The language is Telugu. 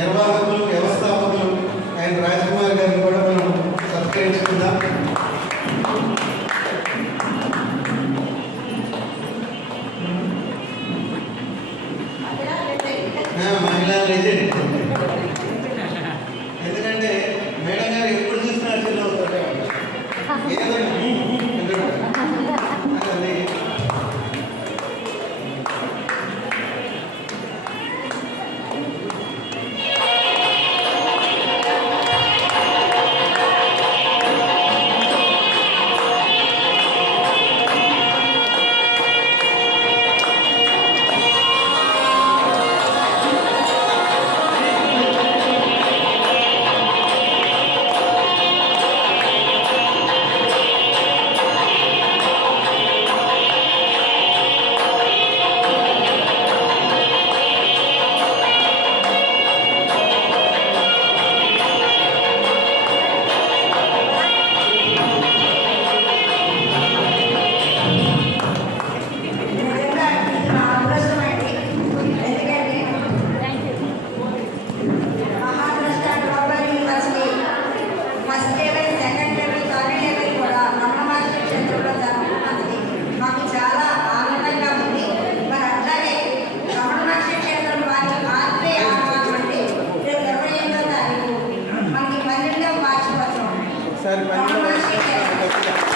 నిర్వాహకులు, వ్యవస్థాపకులు ఆయన రాజకుమార్ గారిని కూడా మనం సత్కరించుకుందాం. మహిళా లెజెండ్. ఎందుకంటే మేడం గారు ఎప్పుడు చూసినా అర్చన అవుతారు. ఒకసారి